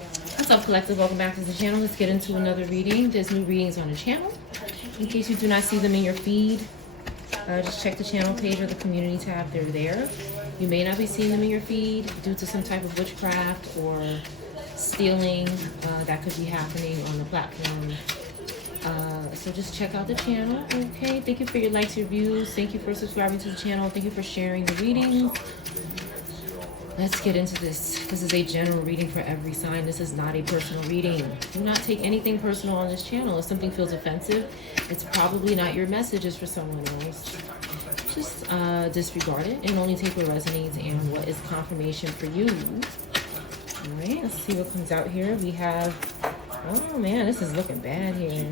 What's up, collective? Welcome back to the channel. Let's get into another reading. There's new readings on the channel. In case you do not see them in your feed, just check the channel page or the community tab. They're there. You may not be seeing them in your feed due to some type of witchcraft or stealing that could be happening on the platform. So just check out the channel. Okay, thank you for your likes, your views. Thank you for subscribing to the channel. Thank you for sharing the readings. Let's get into this. This is a general reading for every sign. This is not a personal reading. Do not take anything personal on this channel. If something feels offensive, it's probably not your message. It's for someone else. Just disregard it and only take what resonates and what is confirmation for you. All right, let's see what comes out here. We have, oh man, this is looking bad here.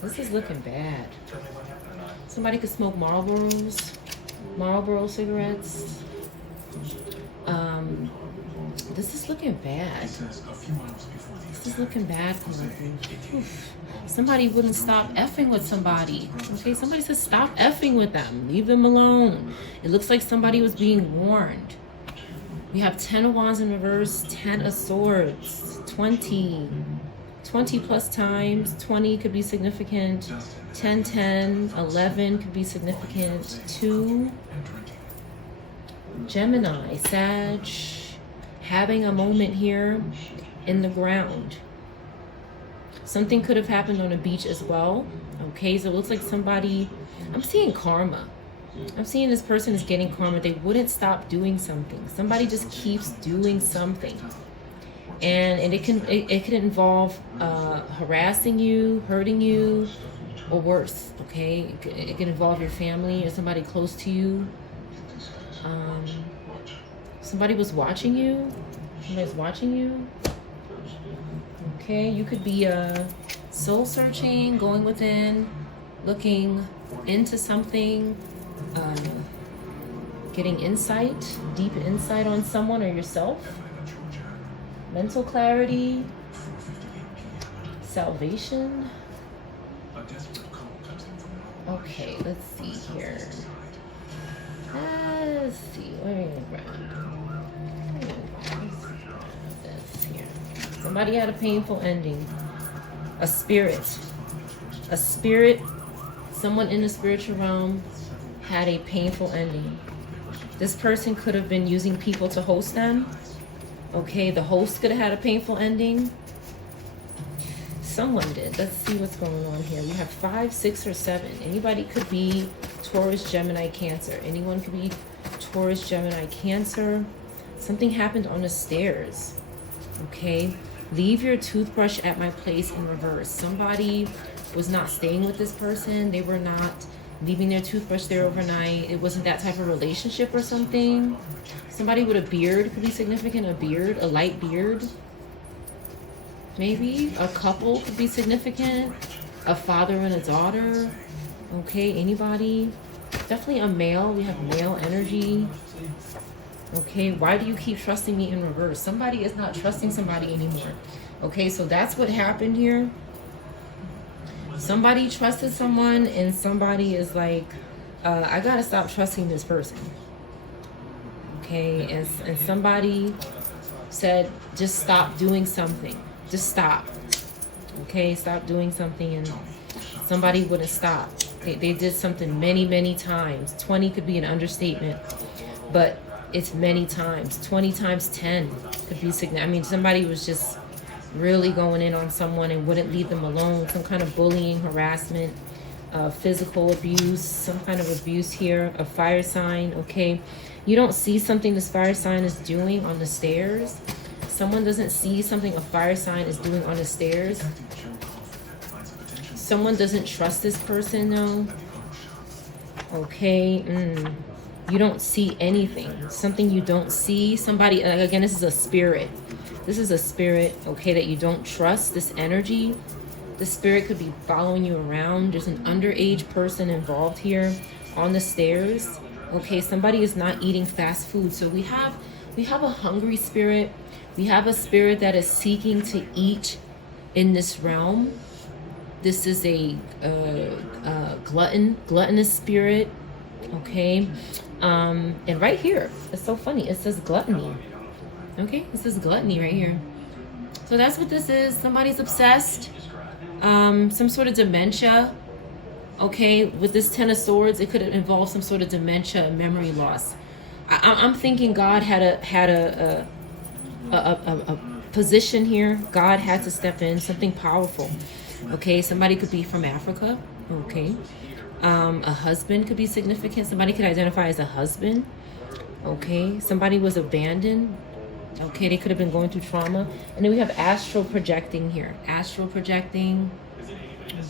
This is looking bad. Somebody could smoke Marlboro cigarettes. This is looking bad. This is looking bad. Somebody wouldn't stop effing with somebody. Okay, somebody says stop effing with them. Leave them alone. It looks like somebody was being warned. We have 10 of Wands in reverse, 10 of Swords, 20 plus times. 20 could be significant. 10, 10, 11 could be significant. 2, Gemini, Sag, having a moment here in the ground. Something could have happened on a beach as well. Okay, so it looks like somebody, I'm seeing karma. I'm seeing this person is getting karma. They wouldn't stop doing something. Somebody just keeps doing something. And it can involve harassing you, hurting you, or worse, okay? It can involve your family or somebody close to you. Somebody was watching you. Somebody's watching you. Okay, you could be soul searching, going within, looking into something, getting insight, deep insight on someone or yourself. Mental clarity, salvation. Okay, let's see here. Let's see. What are you gonna grab? This here. Somebody had a painful ending. A spirit. Someone in the spiritual realm had a painful ending. This person could have been using people to host them. Okay, the host could have had a painful ending. Someone did. Let's see what's going on here. We have 5, 6, or 7. Anybody could be Taurus, Gemini, Cancer. Anyone could be Taurus, Gemini, Cancer. Something happened on the stairs. Okay, leave your toothbrush at my place in reverse. Somebody was not staying with this person. They were not leaving their toothbrush there overnight. It wasn't that type of relationship or something. Somebody with a beard could be significant. A beard, a light beard. Maybe a couple could be significant. A father and a daughter. Okay, anybody. Definitely a male. We have male energy. Okay, why do you keep trusting me in reverse? Somebody is not trusting somebody anymore. Okay, so that's what happened here. Somebody trusted someone and somebody is like, I gotta stop trusting this person. Okay, and somebody said, just stop doing something. Just stop. Okay, stop doing something, and somebody wouldn't stop. They did something many, many times. 20 could be an understatement, but it's many times. 20 times 10 could be significant. I mean, somebody was just really going in on someone and wouldn't leave them alone. Some kind of bullying, harassment, physical abuse, some kind of abuse here. A fire sign, okay? You don't see something this fire sign is doing on the stairs. Someone doesn't see something a fire sign is doing on the stairs. Someone doesn't trust this person, though. Okay, you don't see anything. Something you don't see. Somebody, again, this is a spirit. This is a spirit, okay, that you don't trust. This energy, the spirit could be following you around. There's an underage person involved here on the stairs. Okay, somebody is not eating fast food. So we have a hungry spirit. We have a spirit that is seeking to eat in this realm. This is a gluttonous spirit. Okay, and right here, it's so funny. It says gluttony. Okay, this is gluttony right here. So that's what this is. Somebody's obsessed. Some sort of dementia. Okay, with this Ten of Swords, it could involve some sort of dementia, memory loss. I'm thinking God had a position here. God had to step in, something powerful. Okay, somebody could be from Africa. Okay, a husband could be significant. Somebody could identify as a husband. Okay, somebody was abandoned. Okay, they could have been going through trauma. And then we have astral projecting here. Astral projecting.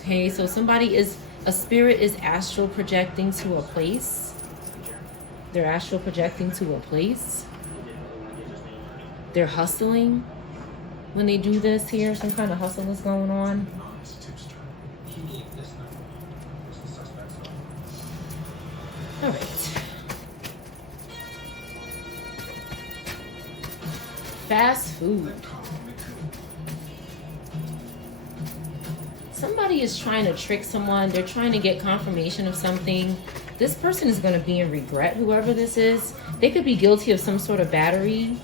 Okay, so a spirit is astral projecting to a place. They're astral projecting to a place. They're hustling when they do this here. Some kind of hustle is going on. All right. Fast food. Somebody is trying to trick someone. They're trying to get confirmation of something. This person is going to be in regret, whoever this is. They could be guilty of some sort of battery,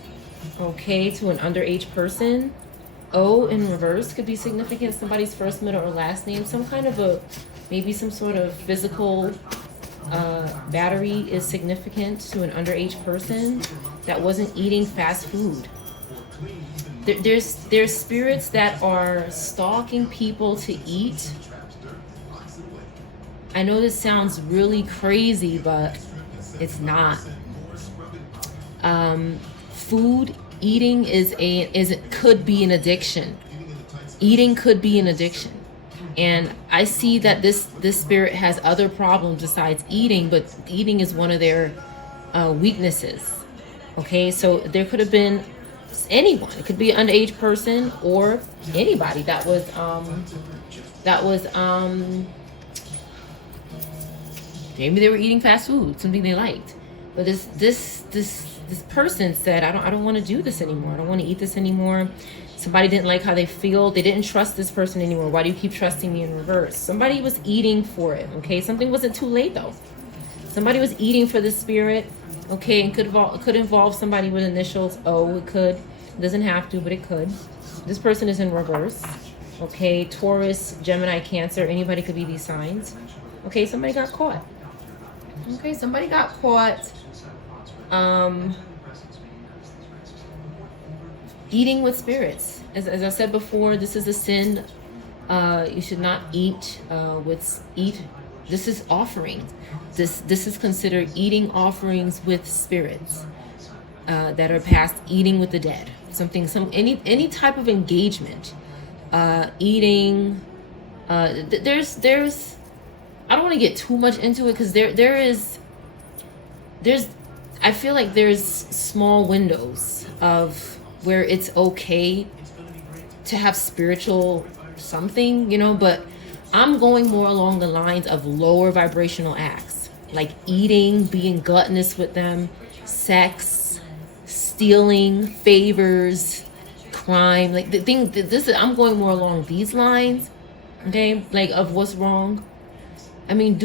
okay, to an underage person. O in reverse could be significant. Somebody's first, middle, or last name. Some kind of maybe some sort of physical battery is significant to an underage person that wasn't eating fast food. There's spirits that are stalking people to eat. I know this sounds really crazy, but it's not. Food eating could be an addiction. Eating could be an addiction. And I see that this spirit has other problems besides eating, but eating is one of their weaknesses. Okay, so there could have been anyone. It could be an underage person or anybody that was maybe they were eating fast food, something they liked. But this person said, I don't want to do this anymore. I don't want to eat this anymore. Somebody didn't like how they feel. They didn't trust this person anymore. Why do you keep trusting me in reverse? Somebody was eating for it. Okay, something wasn't too late though. Somebody was eating for the spirit. Okay, and could involve somebody with initials O. It could. It doesn't have to, but it could. This person is in reverse. Okay, Taurus, Gemini, Cancer. Anybody could be these signs. Okay, somebody got caught. Okay, somebody got caught. Eating with spirits. As I said before, this is a sin. You should not eat This is offering. This is considered eating offerings with spirits that are past eating with the dead. Any type of engagement. Eating. There's. I don't want to get too much into it because there's. I feel like there's small windows of where it's okay to have spiritual something, but I'm going more along the lines of lower vibrational acts, like eating, being gluttonous with them, sex, stealing, favors, crime. Like I'm going more along these lines, okay? Like of what's wrong. I mean,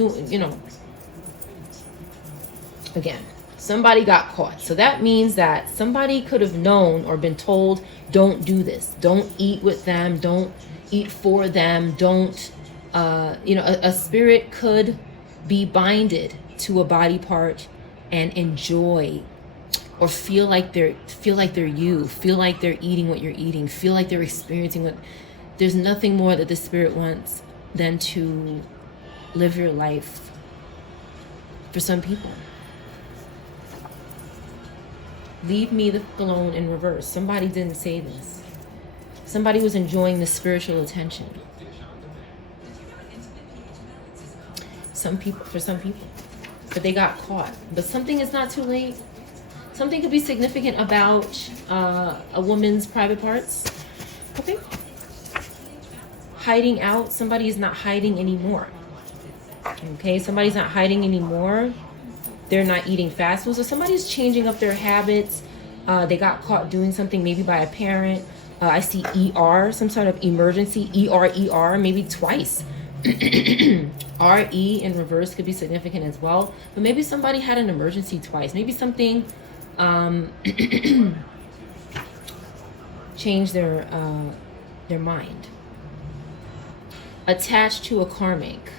again, somebody got caught. So that means that somebody could have known or been told, don't do this. Don't eat with them. Don't eat for them. Don't, a spirit could be binded to a body part and enjoy or feel like they're you, feel like they're eating what you're eating, feel like they're experiencing what. There's nothing more that the spirit wants than to live your life for some people. Leave me alone in reverse. Somebody didn't say this. Somebody was enjoying the spiritual attention. For some people. But they got caught. But something is not too late. Something could be significant about a woman's private parts. Okay. Hiding out. Somebody is not hiding anymore. Okay, somebody's not hiding anymore. They're not eating fast food. So somebody's changing up their habits. They got caught doing something maybe by a parent. I see ER, some sort of emergency. ER, maybe twice. RE in reverse could be significant as well. But maybe somebody had an emergency twice. Maybe something change their mind. Attached to a karmic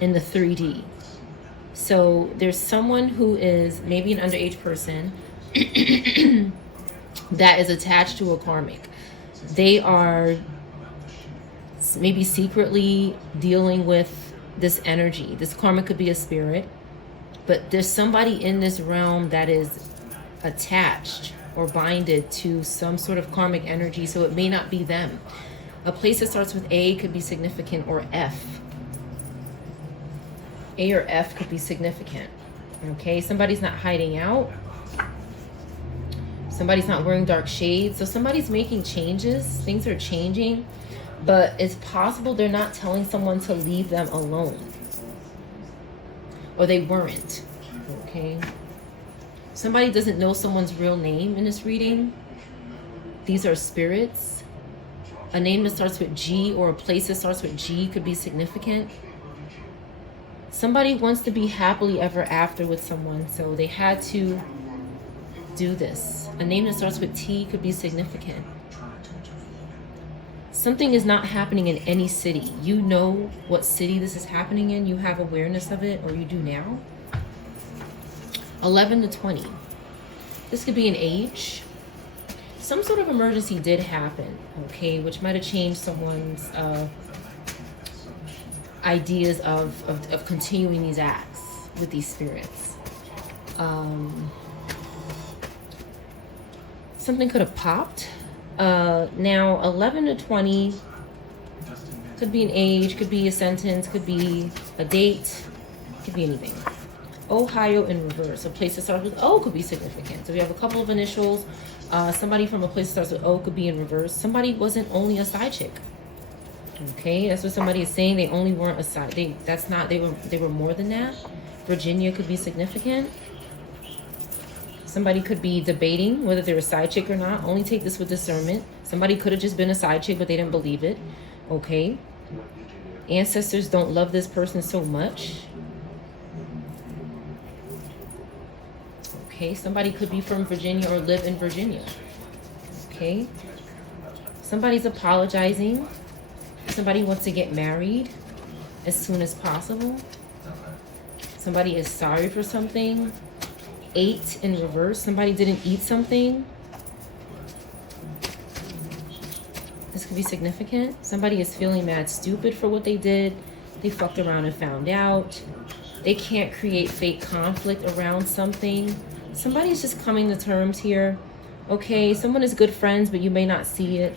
in the 3D. So there's someone who is maybe an underage person that is attached to a karmic. They are maybe secretly dealing with this energy. This karmic could be a spirit, but there's somebody in this realm that is attached or binded to some sort of karmic energy, so it may not be them. A place that starts with A could be significant, or F. A or F could be significant. Okay, somebody's not hiding out. Somebody's not wearing dark shades. So somebody's making changes. Things are changing, but it's possible they're not telling someone to leave them alone. Or they weren't. Okay. Somebody doesn't know someone's real name in this reading. These are spirits. A name that starts with G or a place that starts with G could be significant. Somebody wants to be happily ever after with someone, so they had to do this. A name that starts with T could be significant. Something is not happening in any city. You know what city this is happening in. You have awareness of it, or you do now. 11 to 20. This could be an age. Some sort of emergency did happen, okay, which might have changed someone's ideas of continuing these acts with these spirits. Something could have popped. Now, 11 to 20 could be an age, could be a sentence, could be a date, could be anything. Ohio in reverse. A place that starts with O could be significant. So we have a couple of initials. Somebody from a place that starts with O could be in reverse. Somebody wasn't only a side chick. Okay, that's what somebody is saying. They only weren't a side. They were more than that. Virginia could be significant. Somebody could be debating whether they're a side chick or not. Only take this with discernment. Somebody could have just been a side chick, but they didn't believe it. Okay. Ancestors don't love this person so much. Okay, somebody could be from Virginia or live in Virginia. Okay. Somebody's apologizing. Somebody wants to get married as soon as possible. Somebody is sorry for something. 8 in reverse. Somebody didn't eat something. This could be significant. Somebody is feeling mad stupid for what they did. They fucked around and found out. They can't create fake conflict around something. Somebody's just coming to terms here. Okay, someone is good friends, but you may not see it.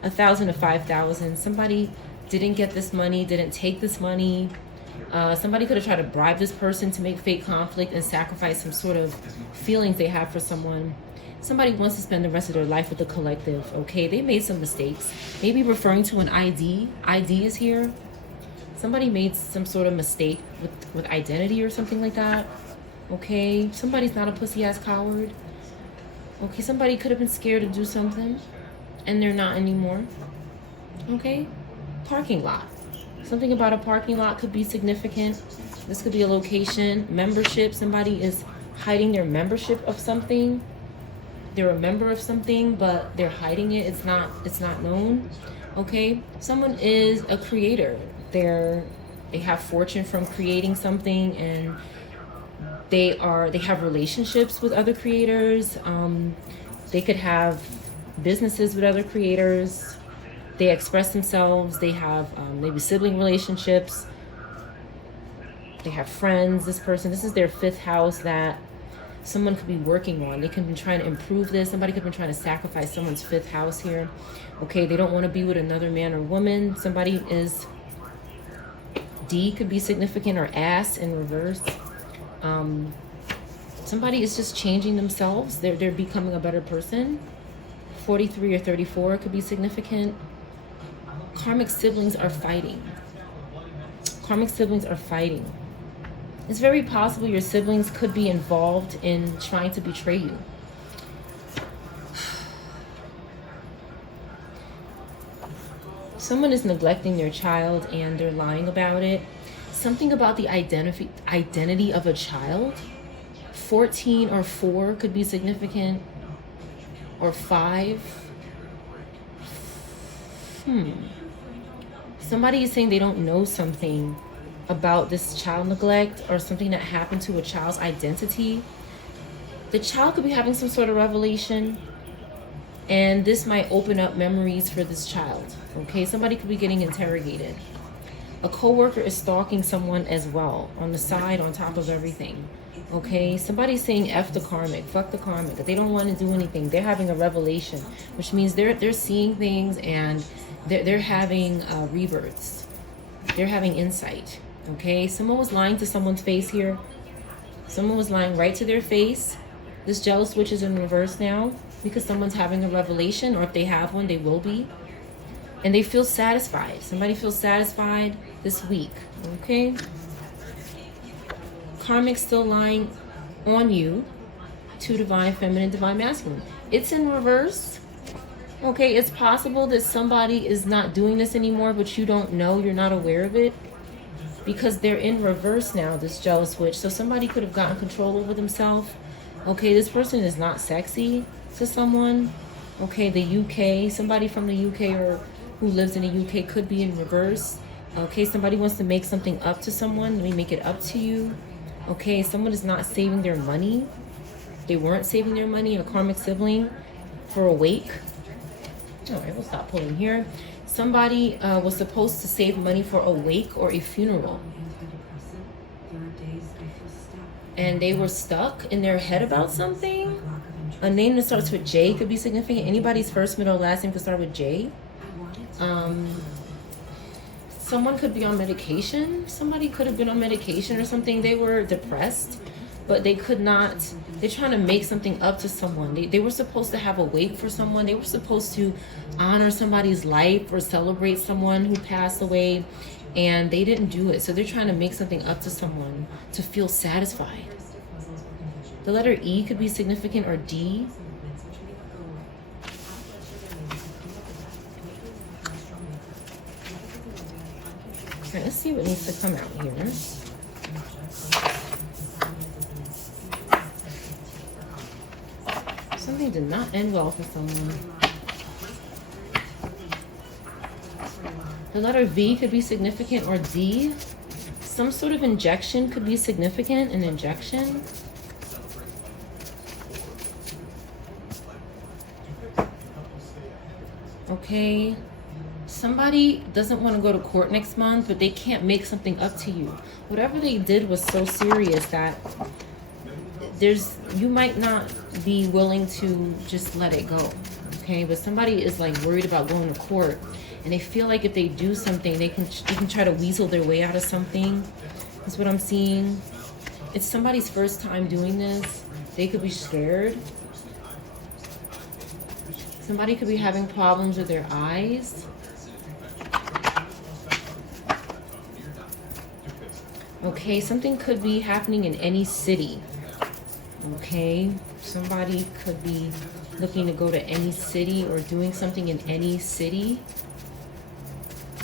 1,000 to 5,000. Somebody didn't get this money, didn't take this money. Somebody could have tried to bribe this person to make fake conflict and sacrifice some sort of feelings they have for someone. Somebody wants to spend the rest of their life with the collective. Okay, they made some mistakes. Maybe referring to an ID. ID is here. Somebody made some sort of mistake with identity or something like that. Okay, somebody's not a pussy-ass coward. Okay, somebody could have been scared to do something, and they're not anymore. Okay, parking lot. Something about a parking lot could be significant. This could be a location. Membership. Somebody is hiding their membership of something. They're a member of something, but they're hiding it. It's not known. Okay, someone is a creator. They have fortune from creating something, and they have relationships with other creators. They could have businesses with other creators. They express themselves. They have maybe sibling relationships. They have friends. This is their 5th house that someone could be working on. They could be trying to improve this. Somebody could be trying to sacrifice someone's 5th house here. Okay, they don't want to be with another man or woman. Somebody is, D could be significant, or ass in reverse. Somebody is just changing themselves. They're becoming a better person. 43 or 34 could be significant. Karmic siblings are fighting. Karmic siblings are fighting. It's very possible your siblings could be involved in trying to betray you. Someone is neglecting their child and they're lying about it. Something about the identity of a child. 14 or 4 could be significant. or 5. Somebody is saying they don't know something about this child neglect or something that happened to a child's identity. The child could be having some sort of revelation, and this might open up memories for this child. Okay, somebody could be getting interrogated. A coworker is stalking someone as well, on the side, on top of everything. Okay, somebody's saying F the karmic, fuck the karmic. They don't want to do anything. They're having a revelation, which means they're seeing things, and they're having rebirths. They're having insight. Okay, someone was lying to someone's face here. Someone was lying right to their face. This jealous switch is in reverse now because someone's having a revelation, or if they have one, they will be. And they feel satisfied. Somebody feels satisfied this week. Okay? Karmic still lying on you. 2 divine feminine, divine masculine. It's in reverse. Okay, it's possible that somebody is not doing this anymore, but you don't know, you're not aware of it, because they're in reverse now, this jealous switch. So somebody could have gotten control over themselves. Okay, this person is not sexy to someone. Okay, the UK, somebody from the UK or who lives in the UK could be in reverse. Okay, somebody wants to make something up to someone. Let me make it up to you. Okay, someone is not saving their money. They weren't saving their money. A karmic sibling for a wake. All right, we'll stop pulling here. Somebody was supposed to save money for a wake or a funeral, and they were stuck in their head about something. A name that starts with J could be significant. Anybody's first, middle, last name could start with J. Someone could be on medication. Somebody could have been on medication or something. They were depressed, but they could not. They're trying to make something up to someone. They were supposed to have a wake for someone. They were supposed to honor somebody's life or celebrate someone who passed away, and they didn't do it. So they're trying to make something up to someone to feel satisfied. The letter E could be significant, or D. All right, let's see what needs to come out here. Something did not end well for someone. The letter V could be significant, or D. Some sort of injection could be significant, an injection. Okay. Somebody doesn't want to go to court next month, but they can't make something up to you. Whatever they did was so serious that you might not be willing to just let it go. Okay, but somebody is like worried about going to court, and they feel like if they do something, they can try to weasel their way out of something. That's what I'm seeing. It's somebody's first time doing this. They could be scared. Somebody could be having problems with their eyes. Okay, something could be happening in any city. Okay, somebody could be looking to go to any city or doing something in any city.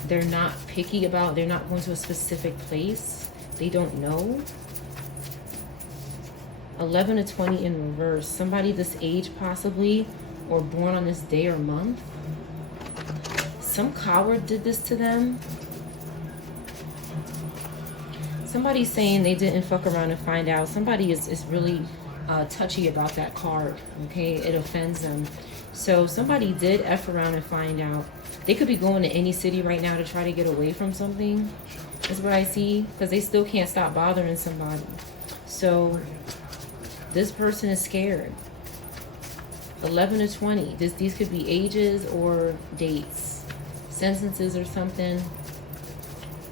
They're not picky about, they're not going to a specific place. They don't know. 11 to 20 in reverse. Somebody this age possibly, or born on this day or month. Some coward did this to them. Somebody's saying they didn't fuck around and find out. Somebody is really touchy about that card, okay? It offends them. So somebody did F around and find out. They could be going to any city right now to try to get away from something, is what I see, because they still can't stop bothering somebody. So this person is scared. 11 to 20. These could be ages or dates, sentences or something.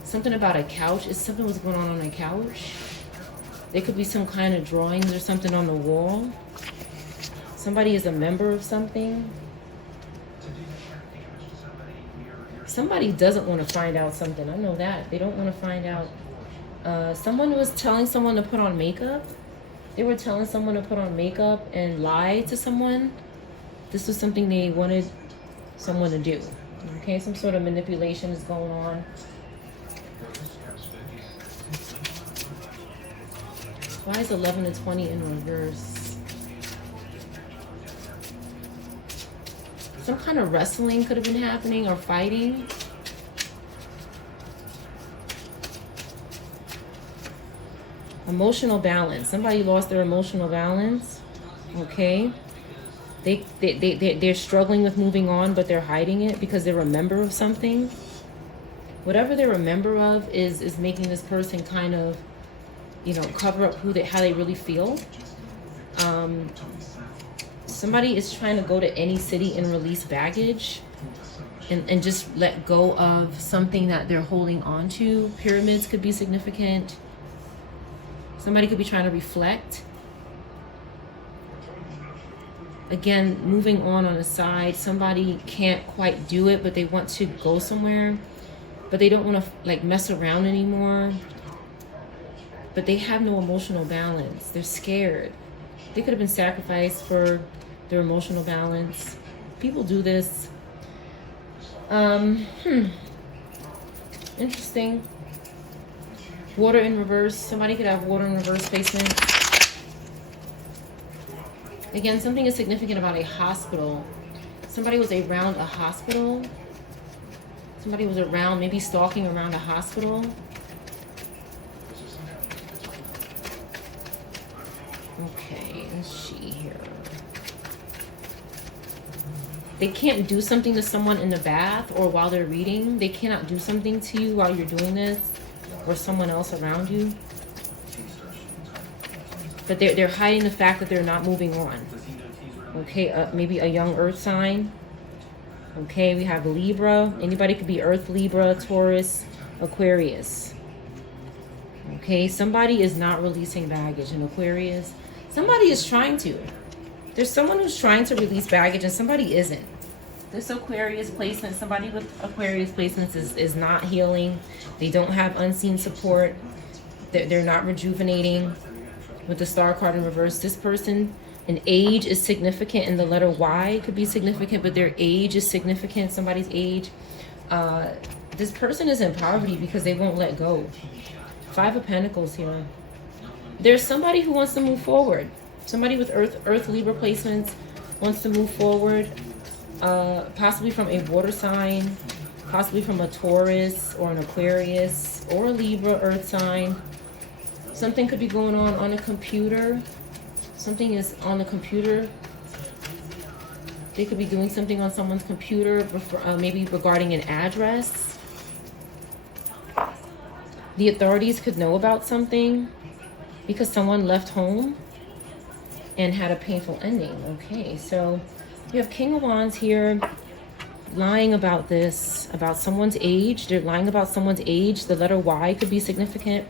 Something about a couch. Is something was going on a couch. There could be some kind of drawings or something on the wall. Somebody is a member of something. Somebody doesn't want to find out something. I know that. They don't want to find out. Someone was telling someone to put on makeup. They were telling someone to put on makeup and lie to someone. This was something they wanted someone to do. Okay, some sort of manipulation is going on. Why is 11 to 20 in reverse? Some kind of wrestling could have been happening, or fighting. Emotional balance. Somebody lost their emotional balance. Okay. They're struggling with moving on, but they're hiding it because they're a member of something. Whatever they're a member of is making this person kind of, you know, cover up how they really feel. Somebody is trying to go to any city and release baggage and just let go of something that they're holding on to. Pyramids could be significant. Somebody could be trying to reflect. Again, moving on the side. Somebody can't quite do it, but they want to go somewhere, but they don't want to like mess around anymore. But they have no emotional balance. They're scared. They could have been sacrificed for their emotional balance. People do this. Interesting. Water in reverse. Somebody could have water in reverse placement. Again, something is significant about a hospital. Somebody was around a hospital. Somebody was around, maybe stalking around a hospital. Okay, let's see here. They can't do something to someone in the bath or while they're reading. They cannot do something to you while you're doing this, or someone else around you. But they're hiding the fact that they're not moving on. Okay, maybe a young earth sign. Okay, we have Libra. Anybody could be Earth, Libra, Taurus, Aquarius. Okay, somebody is not releasing baggage in Aquarius. Somebody is trying to. There's someone who's trying to release baggage and somebody isn't. This Aquarius placement, somebody with Aquarius placements is not healing. They don't have unseen support. They're not rejuvenating. With the star card in reverse, this person, an age is significant, and the letter Y could be significant, but their age is significant, somebody's age. This person is in poverty because they won't let go. 5 of Pentacles here. There's somebody who wants to move forward. Somebody with Earth Libra placements wants to move forward, possibly from a water sign, possibly from a Taurus or an Aquarius or a Libra Earth sign. Something could be going on a computer. Something is on the computer. They could be doing something on someone's computer, maybe regarding an address. The authorities could know about something because someone left home and had a painful ending. Okay, so we have King of Wands here lying about this, about someone's age. They're lying about someone's age. The letter Y could be significant.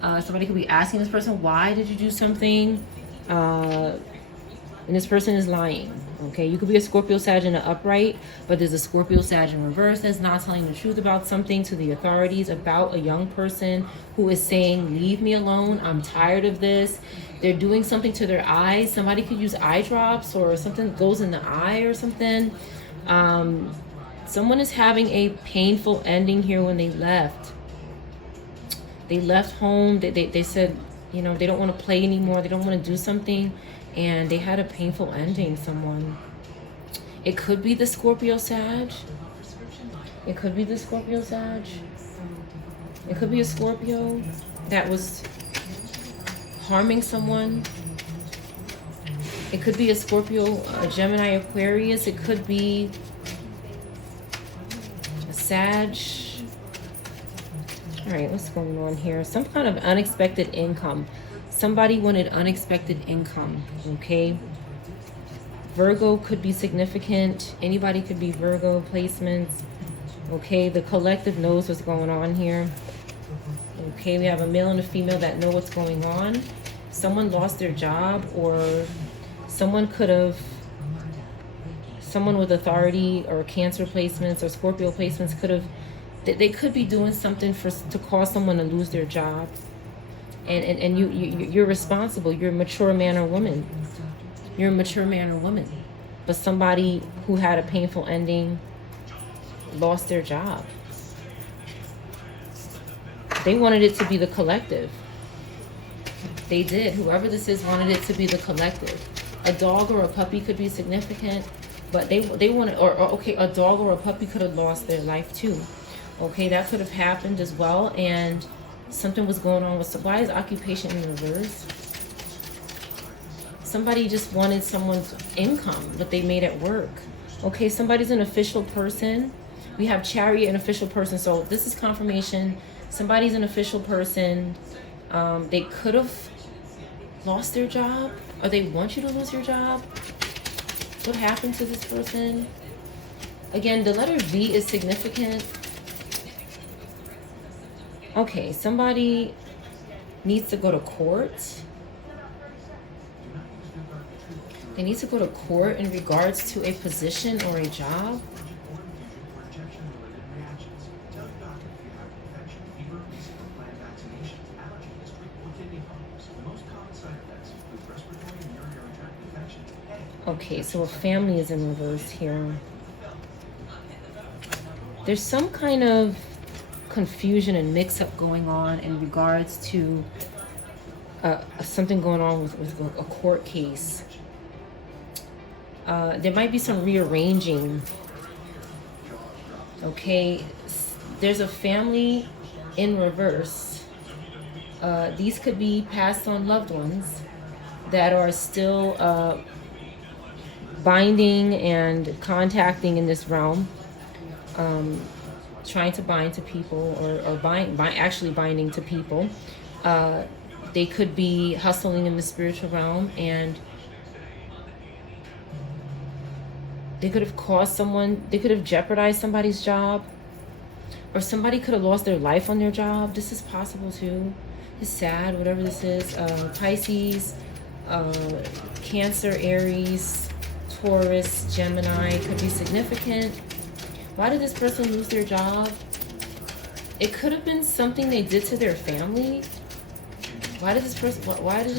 Somebody could be asking this person, why did you do something? And this person is lying. Okay, you could be a Scorpio Sag in the upright, but there's a Scorpio Sag in reverse that's not telling the truth about something to the authorities, about a young person who is saying, leave me alone, I'm tired of this. They're doing something to their eyes. Somebody could use eye drops or something goes in the eye or something. Someone is having a painful ending here when they left. They left home. They said, you know, they don't want to play anymore. They don't want to do something. And they had a painful ending, someone. It could be the Scorpio Sag. It could be the Scorpio Sag. It could be a Scorpio that was harming someone. It could be a Scorpio, a Gemini, Aquarius. It could be a Sag. All right, what's going on here? Some kind of unexpected income. Somebody wanted unexpected income, okay? Virgo could be significant. Anybody could be Virgo placements. Okay, the collective knows what's going on here. Okay, we have a male and a female that know what's going on. Someone lost their job, or someone with authority or Cancer placements or Scorpio placements could have, they could be doing something to cause someone to lose their job. And you're responsible. You're a mature man or woman. You're a mature man or woman. But somebody who had a painful ending lost their job. They wanted it to be the collective. They did. Whoever this is wanted it to be the collective. A dog or a puppy could be significant. But they want to, or okay, a dog or a puppy could have lost their life too. Okay, that could have happened as well, and something was going on with, why is occupation in reverse? Somebody just wanted someone's income that they made at work. Okay, somebody's an official person. We have chariot and official person. So this is confirmation. Somebody's an official person. They could have lost their job, or they want you to lose your job. What happened to this person? Again, the letter V is significant. Okay, somebody needs to go to court. They need to go to court in regards to a position or a job. Okay, so a family is in reverse here. There's some kind of confusion and mix-up going on in regards to something going on with a court case. There might be some rearranging. Okay, there's a family in reverse. These could be passed on loved ones that are still binding and contacting in this realm, trying to bind to people, or actually binding to people. They could be hustling in the spiritual realm, and they could have caused someone, they could have jeopardized somebody's job, or somebody could have lost their life on their job. This is possible too. It's sad, whatever this is. Pisces, Cancer, Aries, Taurus, Gemini could be significant. Why did this person lose their job? It could have been something they did to their family. Why did this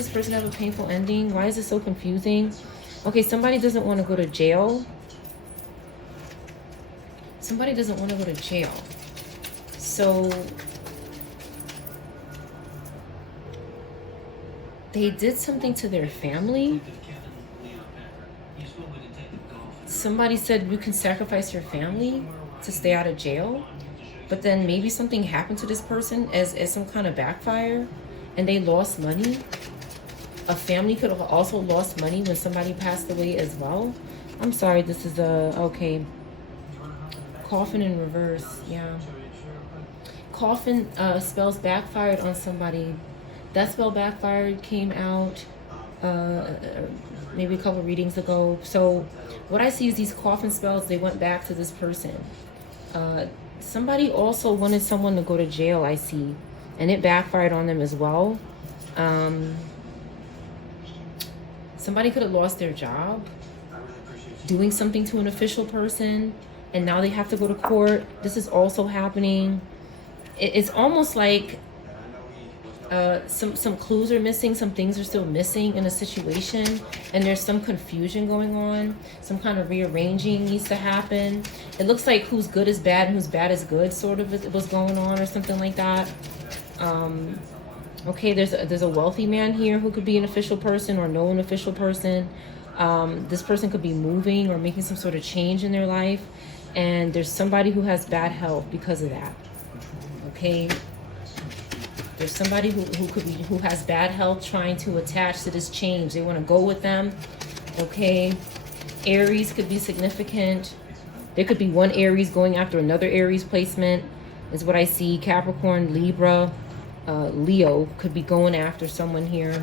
person have a painful ending? Why is it so confusing? Okay, somebody doesn't want to go to jail. Somebody doesn't want to go to jail. So they did something to their family. Somebody said you can sacrifice your family to stay out of jail, but then maybe something happened to this person as some kind of backfire, and they lost money. A family could have also lost money when somebody passed away as well. I'm sorry, this is okay. Coffin in reverse, yeah. Coffin spells backfired on somebody. That spell backfired came out maybe a couple readings ago. So what I see is these coffin spells, they went back to this person. Somebody also wanted someone to go to jail, I see, and it backfired on them as well. Somebody could have lost their job doing something to an official person, and now they have to go to court. This is also happening. It's almost like some clues are missing, some things are still missing in a situation, and there's some confusion going on. Some kind of rearranging needs to happen. It looks like who's good is bad and who's bad is good, sort of was going on, or something like that. Okay, there's a wealthy man here who could be an official person or know an official person. This person could be moving or making some sort of change in their life, and there's somebody who has bad health because of that. Okay, there's somebody who has bad health trying to attach to this change. They want to go with them. Okay, Aries could be significant. There could be one Aries going after another Aries placement, is what I see. Capricorn, Libra, Leo could be going after someone here.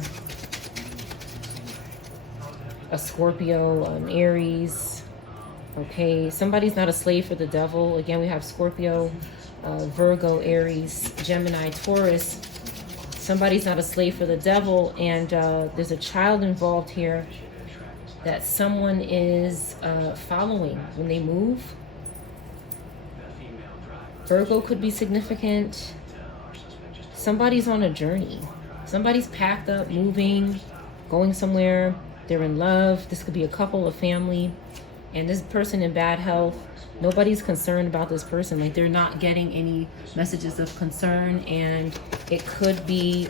A Scorpio, an Aries. Okay, somebody's not a slave for the devil. Again, we have Scorpio, Virgo, Aries, Gemini, Taurus. Somebody's not a slave for the devil, and there's a child involved here that someone is following when they move. Virgo could be significant. Somebody's on a journey. Somebody's packed up, moving, going somewhere. They're in love. This could be a couple, a family, and this person in bad health. Nobody's concerned about this person. Like, they're not getting any messages of concern, and it could be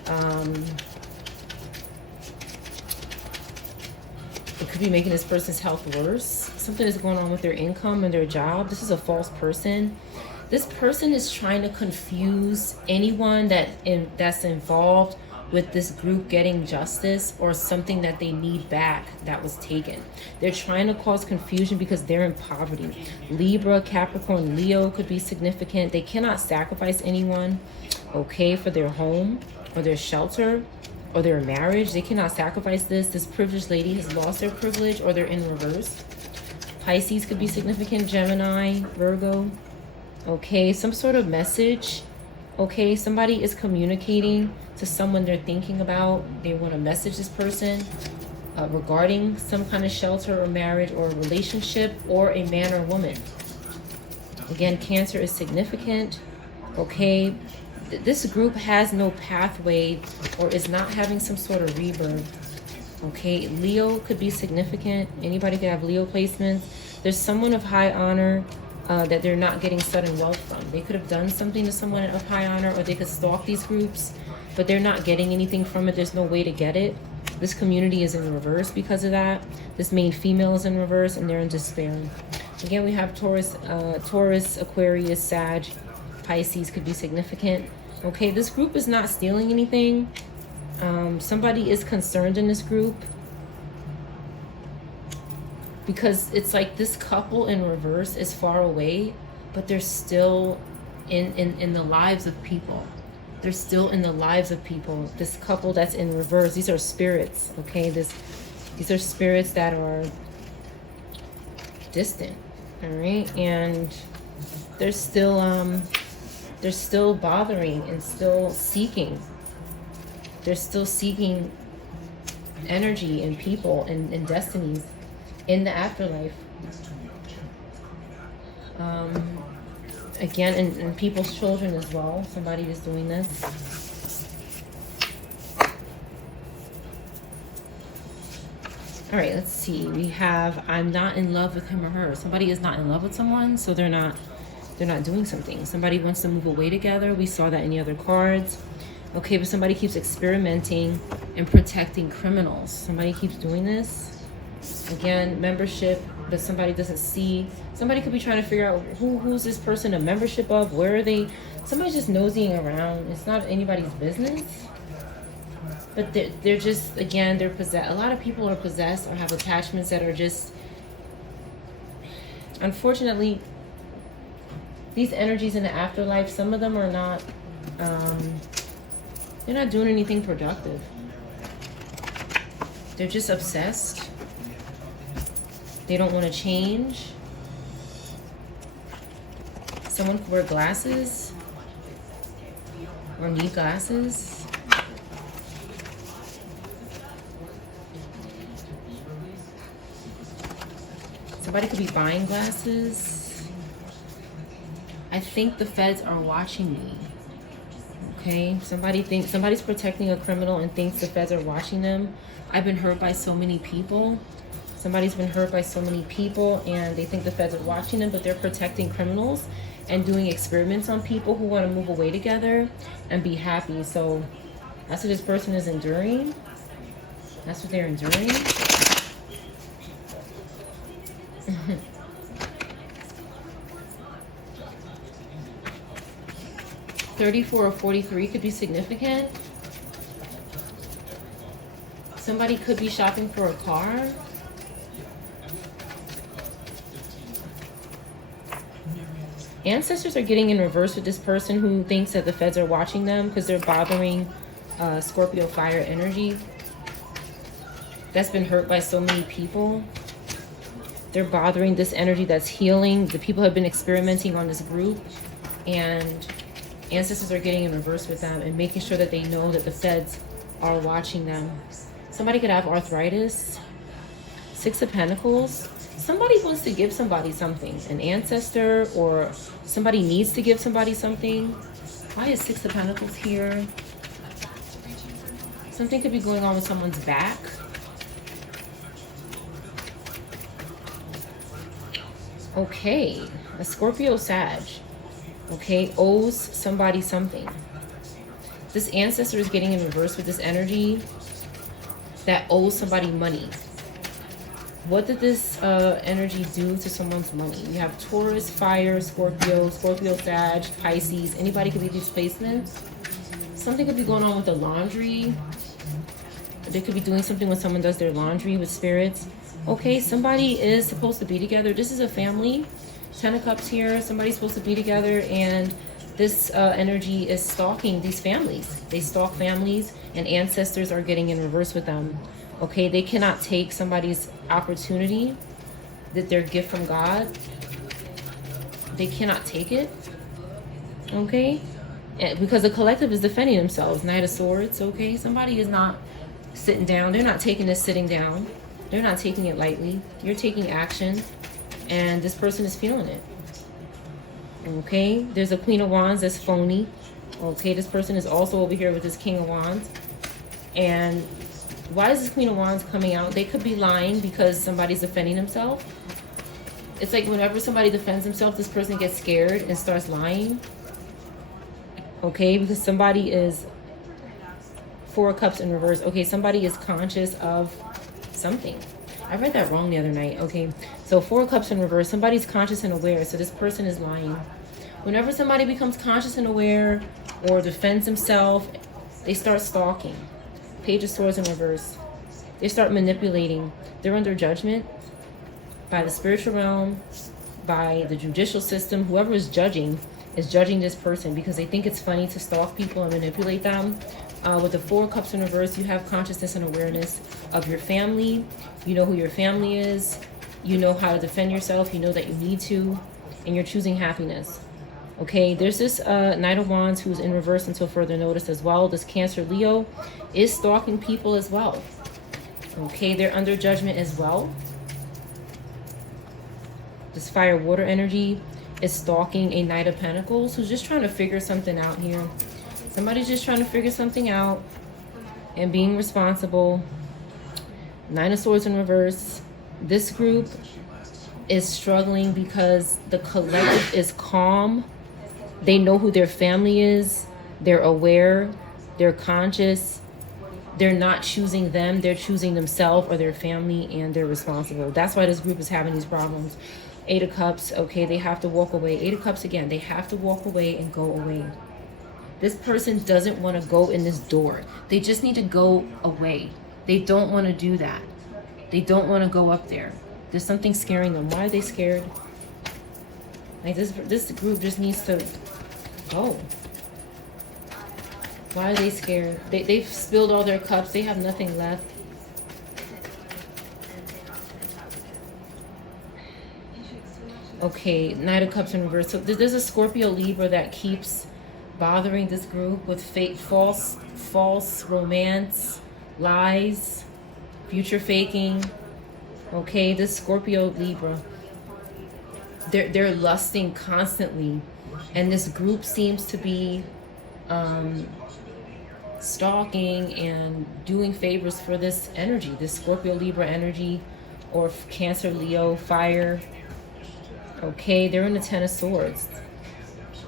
It could be making this person's health worse. Something is going on with their income and their job. This is a false person. This person is trying to confuse anyone that's involved with this group getting justice or something that they need back that was taken. They're trying to cause confusion because they're in poverty. Libra, Capricorn, Leo could be significant. They cannot sacrifice anyone, okay, for their home or their shelter or their marriage. They cannot sacrifice this. This privileged lady has lost their privilege, or they're in reverse. Pisces could be significant. Gemini, Virgo. Okay, some sort of message. Okay, somebody is communicating to someone they're thinking about. They want to message this person regarding some kind of shelter or marriage or relationship or a man or woman. Again, Cancer is significant. Okay, this group has no pathway or is not having some sort of rebirth. Okay, Leo could be significant. Anybody could have Leo placements. There's someone of high honor that they're not getting sudden wealth from. They could have done something to someone of high honor, or they could stalk these groups, but they're not getting anything from it. There's no way to get it. This community is in reverse because of that. This main female is in reverse and they're in despair. Again, we have Taurus, Aquarius, Sag, Pisces could be significant. Okay, this group is not stealing anything. Somebody is concerned in this group because it's like this couple in reverse is far away, but they're still in the lives of people. They're still in the lives of people. This couple that's in reverse, these are spirits, okay? These are spirits that are distant, all right? And they're still bothering and still seeking. They're still seeking energy and people and destinies in the afterlife. Again, and people's children as well. Somebody is doing this. All right, let's see. We have, I'm not in love with him or her. Somebody is not in love with someone, so they're not doing something. Somebody wants to move away together. We saw that in the other cards. Okay, but somebody keeps experimenting and protecting criminals. Somebody keeps doing this. Again, membership, but somebody doesn't see. Somebody could be trying to figure out who's this person a membership of, where are they? Somebody's just nosying around. It's not anybody's business. But they're just, again, they're possessed. A lot of people are possessed or have attachments that are just, unfortunately, these energies in the afterlife, some of them are not, they're not doing anything productive. They're just obsessed. They don't want to change. Someone could wear glasses or need glasses. Somebody could be buying glasses. I think the feds are watching me. Okay, somebody's protecting a criminal and thinks the feds are watching them. I've been hurt by so many people. Somebody's been hurt by so many people and they think the feds are watching them, but they're protecting criminals and doing experiments on people who want to move away together and be happy. So that's what this person is enduring. That's what they're enduring. 34 or 43 could be significant. Somebody could be shopping for a car. Ancestors are getting in reverse with this person who thinks that the feds are watching them because they're bothering Scorpio fire energy. That's been hurt by so many people. They're bothering this energy that's healing. The people have been experimenting on this group, and ancestors are getting in reverse with them and making sure that they know that the feds are watching them. Somebody could have arthritis. 6 of Pentacles. Somebody wants to give somebody something. An ancestor or somebody needs to give somebody something. Why is 6 of Pentacles here? Something could be going on with someone's back. Okay, a Scorpio Sag, okay, owes somebody something. This ancestor is getting in reverse with this energy that owes somebody money. What did this energy do to someone's money? We have Taurus, Fire, Scorpio, Sag, Pisces. Anybody could be these placements. Something could be going on with the laundry. They could be doing something when someone does their laundry with spirits. Okay, somebody is supposed to be together. This is a family. 10 of Cups here. Somebody's supposed to be together, and this energy is stalking these families. They stalk families, and ancestors are getting in reverse with them. Okay, they cannot take somebody's opportunity, that their gift from God. They cannot take it. Okay, and because the collective is defending themselves. Knight of Swords. Okay, somebody is not sitting down. They're not taking this sitting down. They're not taking it lightly. You're taking action, and this person is feeling it. Okay, there's a Queen of Wands that's phony. Okay, this person is also over here with this King of Wands. And why is this Queen of Wands coming out? They could be lying because somebody's defending themselves. It's like whenever somebody defends themselves, this person gets scared and starts lying. Okay, because somebody is 4 of Cups in reverse. Okay, somebody is conscious of something. I read that wrong the other night. Okay, so 4 of Cups in reverse. Somebody's conscious and aware, so this person is lying. Whenever somebody becomes conscious and aware or defends himself, they start stalking. Page of Swords in reverse. They start manipulating. They're under judgment by the spiritual realm, by the judicial system. Whoever is judging this person because they think it's funny to stalk people and manipulate them. With the 4 of Cups in reverse, you have consciousness and awareness of your family. You know who your family is. You know how to defend yourself. You know that you need to. And you're choosing happiness. Okay, there's this Knight of Wands who's in reverse until further notice as well. This Cancer Leo is stalking people as well. Okay, they're under judgment as well. This Fire Water energy is stalking a Knight of Pentacles who's just trying to figure something out here. Somebody's just trying to figure something out and being responsible. 9 of Swords in reverse. This group is struggling because the collective is calm. They know who their family is. They're aware. They're conscious. They're not choosing them. They're choosing themselves or their family, and they're responsible. That's why this group is having these problems. 8 of Cups. Okay, they have to walk away. 8 of Cups again. They have to walk away and go away. This person doesn't want to go in this door. They just need to go away. They don't want to do that. They don't want to go up there. There's something scaring them. Why are they scared? Like this group just needs to go. Why are they scared? They've spilled all their cups. They have nothing left. Okay, Knight of Cups in reverse. So there's a Scorpio Libra that keeps bothering this group with fake, false romance, lies, future faking. Okay, this Scorpio Libra, they're lusting constantly, and this group seems to be stalking and doing favors for this energy, this Scorpio Libra energy, or Cancer Leo fire. Okay, they're in the 10 of Swords.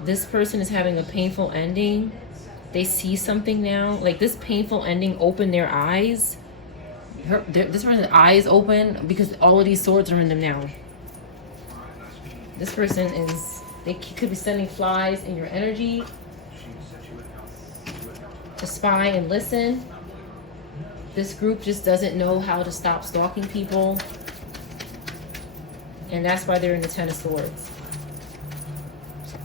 This person is having a painful ending. They see something now. Like this painful ending opened their eyes. This person's eyes open because all of these swords are in them now. This person is, they could be sending flies in your energy to spy and listen. This group just doesn't know how to stop stalking people. And that's why they're in the 10 of Swords.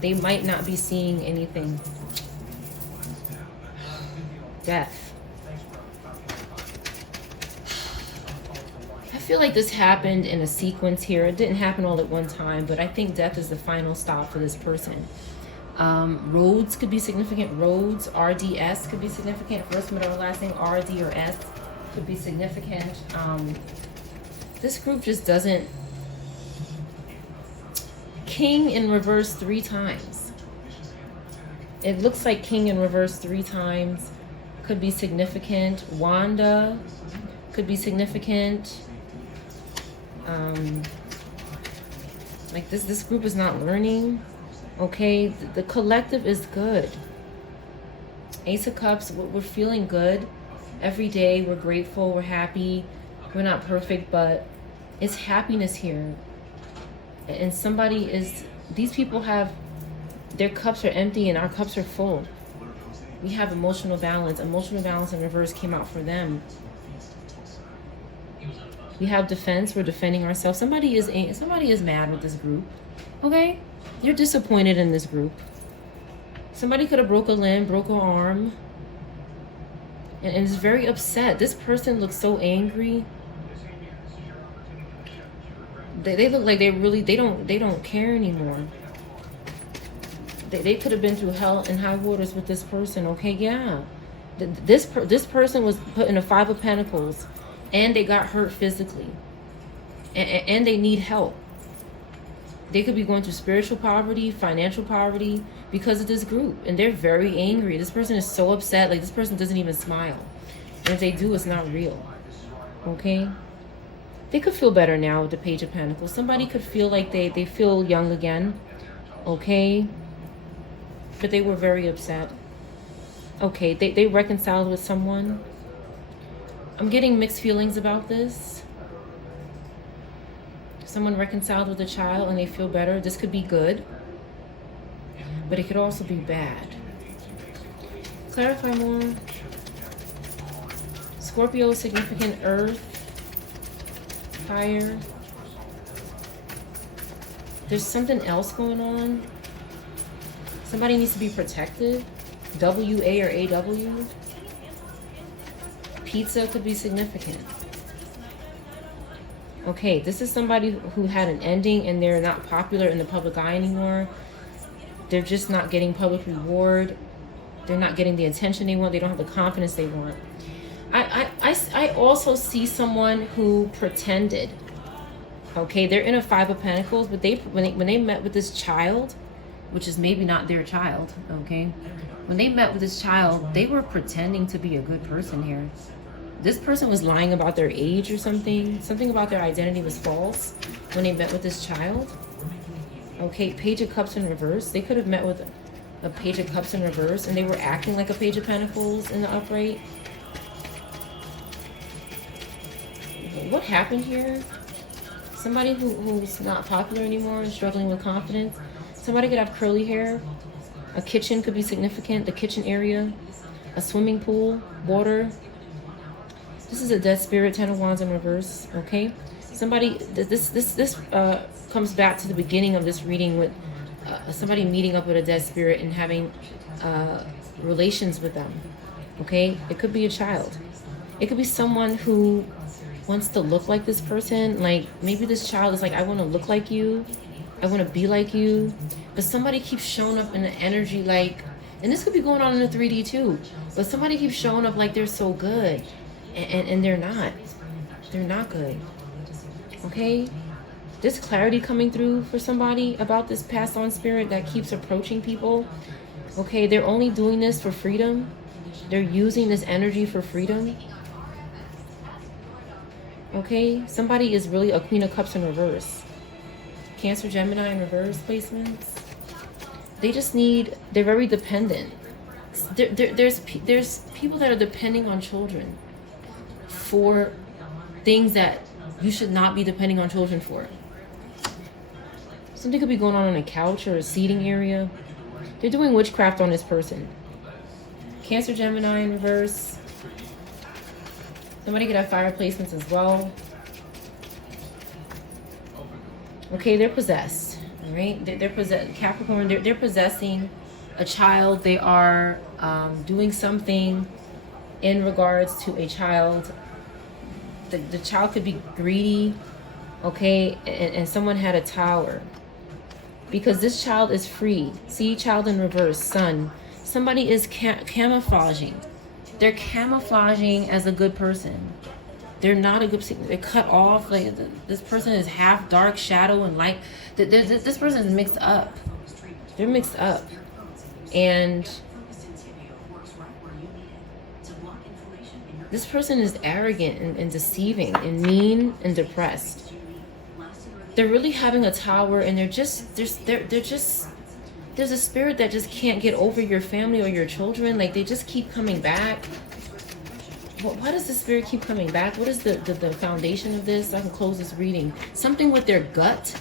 They might not be seeing anything. Death. I feel like this happened in a sequence here. It didn't happen all at one time, but I think death is the final stop for this person. Roads could be significant. Roads, RDS could be significant. First, middle, or last name, RD or S could be significant. This group just doesn't. King in reverse 3 times. It looks like King in reverse 3 times. Could be significant. Wanda could be significant. Like this group is not learning. Okay, the collective is good. Ace of Cups, we're feeling good every day. We're grateful, we're happy. We're not perfect, but It's happiness here. And somebody is, these people have, their cups are empty and our cups are full. We have emotional balance. Emotional balance in reverse came out for them. We have defense. We're defending ourselves. Somebody is mad with this group. Okay? You're disappointed in this group. Somebody could have broke a limb, broke an arm, and is very upset. This person looks so angry. They look like they don't care anymore. They could have been through hell and high waters with this person. Okay, yeah. This person was put in a 5 of Pentacles, and they got hurt physically, and they need help. They could be going through spiritual poverty, financial poverty because of this group. And they're very angry. This person is so upset. Like, this person doesn't even smile. And if they do, it's not real. Okay? They could feel better now with the Page of Pentacles. Somebody could feel like they feel young again. Okay? But they were very upset. Okay, they reconciled with someone. I'm getting mixed feelings about this. Someone reconciled with a child and they feel better. This could be good, but it could also be bad. Clarify more. Scorpio, significant earth, fire. There's something else going on. Somebody needs to be protected. W-A or A-W. Pizza could be significant. Okay, this is somebody who had an ending and they're not popular in the public eye anymore. They're just not getting public reward. They're not getting the attention they want. They don't have the confidence they want. I also see someone who pretended. Okay, they're in a 5 of Pentacles, but when they met with this child, which is maybe not their child, okay? When they met with this child, they were pretending to be a good person here. This person was lying about their age or something. Something about their identity was false when they met with this child. Okay, Page of Cups in reverse. They could have met with a Page of Cups in reverse and they were acting like a Page of Pentacles in the upright. What happened here? Somebody who's not popular anymore and struggling with confidence. Somebody could have curly hair. A kitchen could be significant. The kitchen area. A swimming pool. Water. This is a death spirit, 10 of Wands in reverse, okay? Somebody, this comes back to the beginning of this reading with somebody meeting up with a dead spirit and having relations with them, okay? It could be a child. It could be someone who wants to look like this person. Like, maybe this child is like, I want to look like you. I want to be like you. But somebody keeps showing up in the energy like, and this could be going on in the 3D too, but somebody keeps showing up like they're so good. And they're not. They're not good. Okay? There's clarity coming through for somebody about this passed on spirit that keeps approaching people. Okay? They're only doing this for freedom. They're using this energy for freedom. Okay? Somebody is really a Queen of Cups in reverse. Cancer, Gemini in reverse placements. They just need, they're very dependent. There's people that are depending on children for things that you should not be depending on children for. Something could be going on a couch or a seating area. They're doing witchcraft on this person. Cancer, Gemini in reverse. Somebody could have fire placements as well. Okay, they're possessed. All right, they're possessed. Capricorn, they're possessing a child. They are doing something in regards to a child. The child could be greedy, okay, and someone had a tower. Because this child is free. See, child in reverse, sun. Somebody is camouflaging. They're camouflaging as a good person. They're not a good person. They're cut off. Like, this person is half dark, shadow, and light. This person is mixed up. They're mixed up. And this person is arrogant and deceiving and mean and depressed. They're really having a tower, and they're just there's a spirit that just can't get over your family or your children. Like, they just keep coming back. Why does the spirit keep coming back? What is the foundation of this? So I can close this reading. Something with their gut.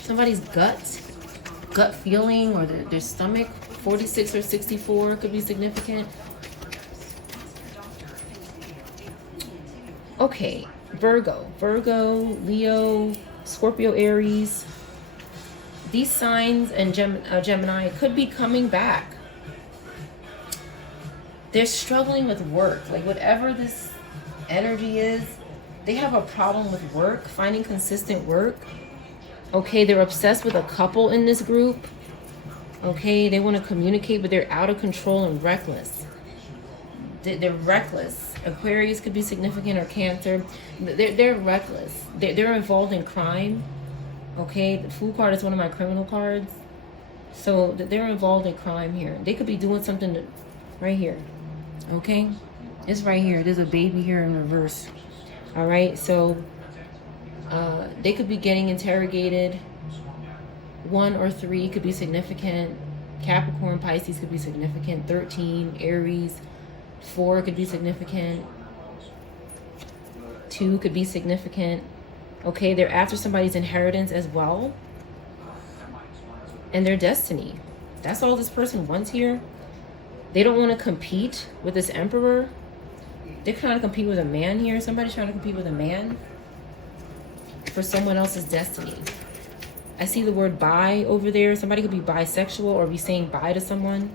Somebody's gut feeling, or their stomach. 46 or 64 could be significant. Okay, Virgo, Leo, Scorpio, Aries. These signs and Gemini could be coming back. They're struggling with work. Like whatever this energy is, they have a problem with work, finding consistent work. Okay, they're obsessed with a couple in this group. Okay, they want to communicate, but they're out of control and reckless. They're reckless. Aquarius could be significant, or Cancer. They're reckless. They're involved in crime. Okay, the Fool card is one of my criminal cards. So they're involved in crime here. They could be doing something right here. Okay, it's right here. There's a baby here in reverse. All right, so they could be getting interrogated. 1 or 3 could be significant. Capricorn, Pisces could be significant. 13, Aries. 4 could be significant. 2 could be significant. Okay, they're after somebody's inheritance as well. And their destiny. That's all this person wants here. They don't want to compete with this Emperor. They're trying to compete with a man here. Somebody's trying to compete with a man for someone else's destiny. I see the word bi over there. Somebody could be bisexual or be saying bye to someone.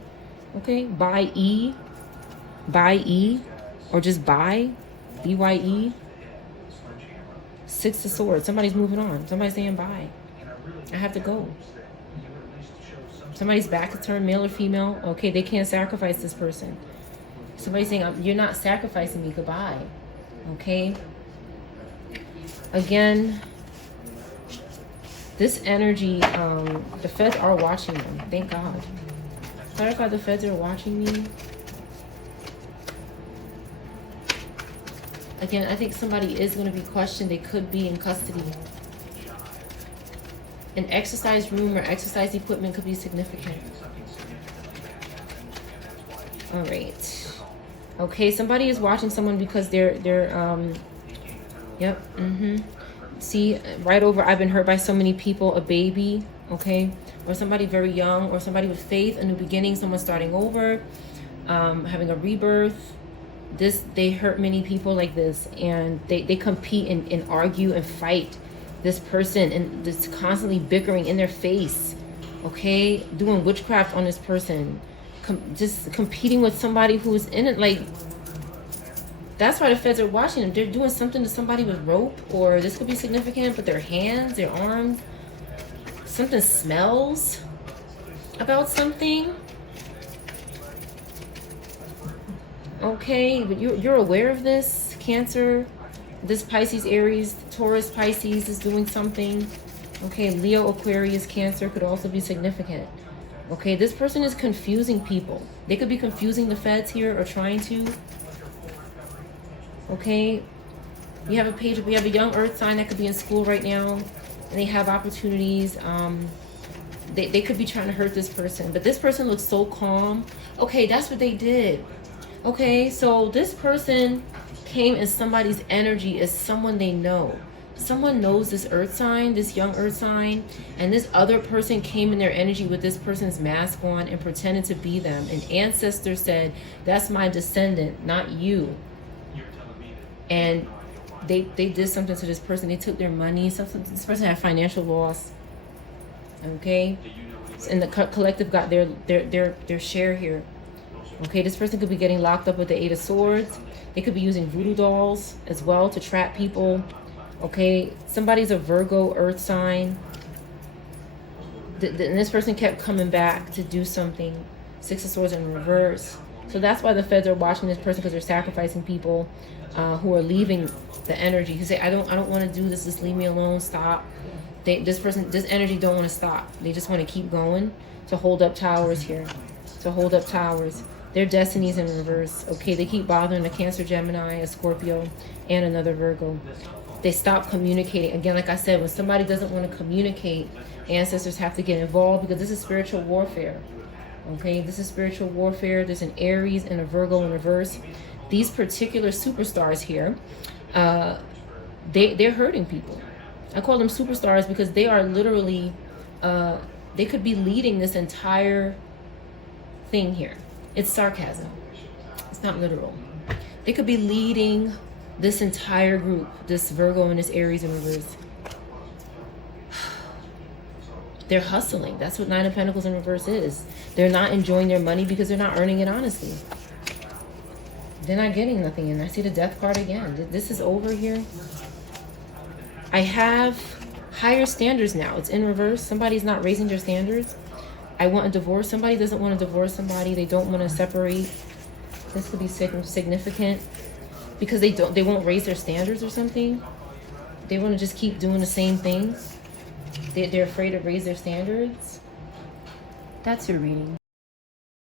Okay, bi-e, or just bi, B-Y-E. 6 of Swords. Somebody's moving on. Somebody's saying bye. I have to go. Somebody's back is turned, male or female. Okay, they can't sacrifice this person. Somebody's saying, you're not sacrificing me. Goodbye. Okay. Again, this energy, the feds are watching them. Thank God. Clarify, the feds are watching me. Again, I think somebody is going to be questioned. They could be in custody. An exercise room or exercise equipment could be significant. All right. Okay, somebody is watching someone because they're yep, see, right over, I've been hurt by so many people, a baby, okay? Or somebody very young, or somebody with faith, a new beginning, someone starting over, having a rebirth. They hurt many people like this, and they compete and argue and fight this person, and this constantly bickering in their face, okay? Doing witchcraft on this person, just competing with somebody who's in it. Like, that's why the feds are watching them. They're doing something to somebody with rope, or this could be significant, but their hands, their arms, something smells about something. Okay, but you're aware of this, Cancer. This Pisces, Aries, Taurus, Pisces is doing something. Okay, Leo, Aquarius, Cancer could also be significant. Okay, this person is confusing people. They could be confusing the feds here, or trying to. Okay, we have a young earth sign that could be in school right now, and they have opportunities. They could be trying to hurt this person, but this person looks so calm. Okay, that's what they did. Okay, so this person came in somebody's energy as someone they know. Someone knows this earth sign, this young earth sign, and this other person came in their energy with this person's mask on and pretended to be them. An ancestor said, that's my descendant, not you. And they did something to this person. They took their money. This person had financial loss. Okay, and the collective got their share here. Okay, this person could be getting locked up with the 8 of Swords. They could be using voodoo dolls as well to trap people. Okay, somebody's a Virgo earth sign. And this person kept coming back to do something. 6 of Swords in reverse. So that's why the feds are watching this person, because they're sacrificing people who are leaving the energy. Who say, I don't want to do this. Just leave me alone. Stop. This energy don't want to stop. They just want to keep going. To hold up towers here. To hold up towers. Their destiny's in reverse. Okay, they keep bothering a Cancer, Gemini, a Scorpio, and another Virgo. They stop communicating. Again, like I said, when somebody doesn't want to communicate, ancestors have to get involved, because this is spiritual warfare. Okay, this is spiritual warfare. There's an Aries and a Virgo in reverse. these particular superstars here, they're hurting people. I call them superstars because they are literally, they could be leading this entire thing here. It's sarcasm. It's not literal. They could be leading this entire group, this Virgo and this Aries in reverse. They're hustling. That's what Nine of Pentacles in reverse is. They're not enjoying their money because they're not earning it honestly. They're not getting nothing. And I see the Death card again. This is over here. I have higher standards now. It's in reverse. Somebody's not raising their standards. I want a divorce. Somebody doesn't want to divorce somebody. They don't want to separate. This could be significant because they won't raise their standards or something. They want to just keep doing the same thing. They're afraid to raise their standards. That's your reading.